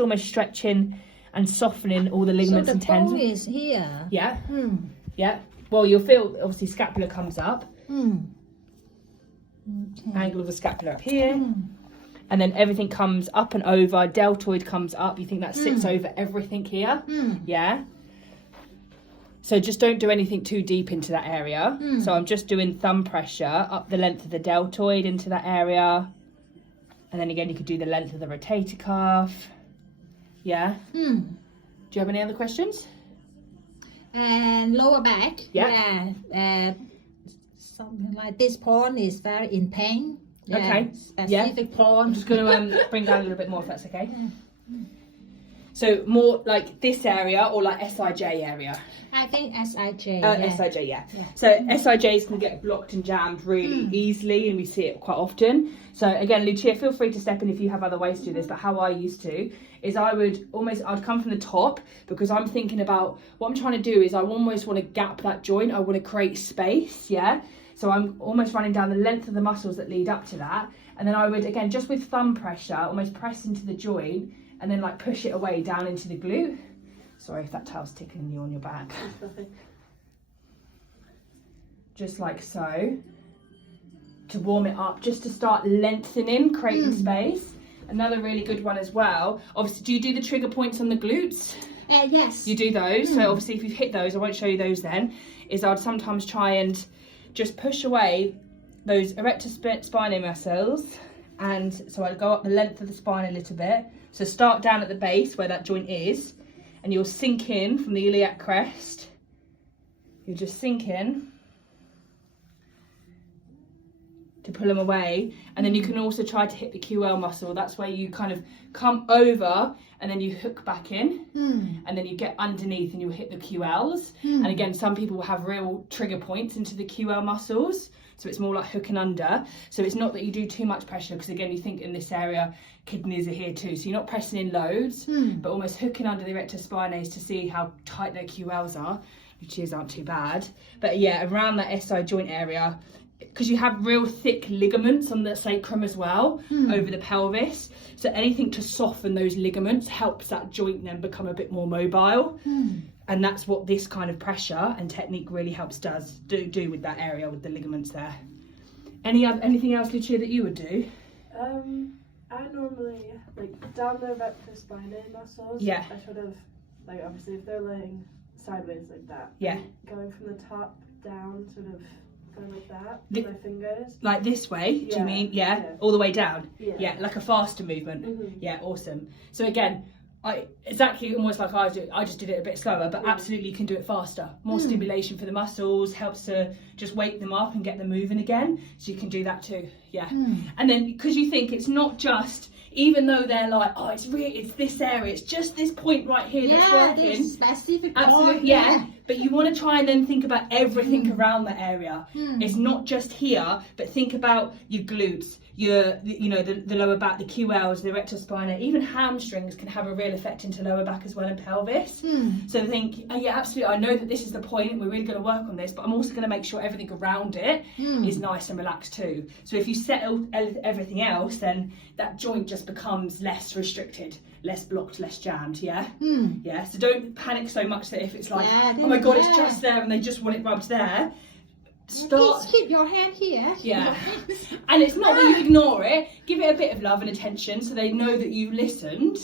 almost stretching and softening all the ligaments and tendons. So the bone is here. Yeah. Yeah. Well, you'll feel obviously scapula comes up. Okay. Angle of the scapula up here. And then everything comes up and over. Deltoid comes up. You think that sits over everything here. Yeah. So just don't do anything too deep into that area. So I'm just doing thumb pressure up the length of the deltoid into that area. And then again, you could do the length of the rotator cuff. Yeah. Do you have any other questions? And lower back. Yeah. Something like this point is very in pain. Okay. Specific point. I'm just going to bring down a little bit more if that's okay. So more like this area or like SIJ area? I think SIJ. SIJ, yeah. So SIJs can get blocked and jammed really easily, and we see it quite often. So again, Lucia, feel free to step in if you have other ways to do this, but how I used to is I'd come from the top, because I'm thinking about what I'm trying to do is I almost want to gap that joint. I want to create space, yeah? So I'm almost running down the length of the muscles that lead up to that. And then I would, again, just with thumb pressure, almost press into the joint and then like push it away down into the glute. Sorry if that towel's tickling you on your back. Just like so. To warm it up, just to start lengthening, creating space. Another really good one as well. Obviously, do you do the trigger points on the glutes? Yes. You do those. So obviously if you've hit those, I won't show you those then, is I'd sometimes try and just push away those erector spinae muscles. And so I'd go up the length of the spine a little bit. So start down at the base where that joint is, and you'll sink in from the iliac crest. You'll just sink in to pull them away, and then you can also try to hit the QL muscle. That's where you kind of come over and then you hook back in, and then you get underneath and you'll hit the QLs. And again, some people will have real trigger points into the QL muscles, so it's more like hooking under. So it's not that you do too much pressure, because again, you think in this area kidneys are here too, so you're not pressing in loads, but almost hooking under the erector spinae to see how tight their QLs are, which aren't too bad. But yeah, around that SI joint area, because you have real thick ligaments on the sacrum as well, over the pelvis. So anything to soften those ligaments helps that joint then become a bit more mobile. And that's what this kind of pressure and technique really helps do with that area, with the ligaments there. Anything else, Lucia, that you would do? I normally, like, down the erector spinae muscles, Yeah. I sort of, like, obviously if they're laying sideways like that, Yeah. going from the top down, sort of going like that with my fingers. Like this way, do you Yeah, mean? yeah. All the way down? Yeah. Like a faster movement. Yeah, awesome. So again, exactly almost like I do. I just did it a bit slower, but absolutely you can do it faster. More stimulation for the muscles, helps to just wake them up and get them moving again. So you can do that too. Yeah. And then because you think it's not just, even though they're like, oh, it's this area, it's just this point right here that's working. This specific Absolutely, point. yeah. But you want to try and then think about everything around that area. It's not just here, but think about your glutes, the lower back, the QLs, the erector spinae, even hamstrings can have a real effect into lower back as well, and pelvis. So think, yeah, absolutely, I know that this is the point and we're really going to work on this, but I'm also going to make sure everything around it is nice and relaxed too. So if you settle everything else, then that joint just becomes less restricted, less blocked, less jammed, yeah? Yeah, so don't panic so much that if it's like, oh my God, it's just there and they just want it rubbed there. Please keep your hand here. Yeah. And it's not that you ignore it, give it a bit of love and attention so they know that you listened,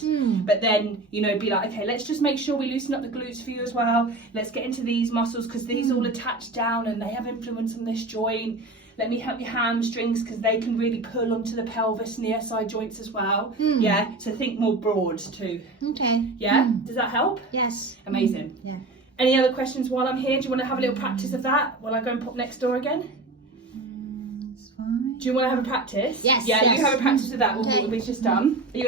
but then, be like, okay, let's just make sure we loosen up the glutes for you as well. Let's get into these muscles because these all attach down and they have influence on this joint. Let me help your hamstrings because they can really pull onto the pelvis and the SI joints as well. Yeah, so think more broad too. Okay. Yeah, does that help? Yes. Amazing. Yeah. Any other questions while I'm here? Do you want to have a little practice of that while I go and pop next door again? That's fine. Do you want to have a practice? Yes. Yeah, yes. you have a practice of that, Okay. what we've just done. Are you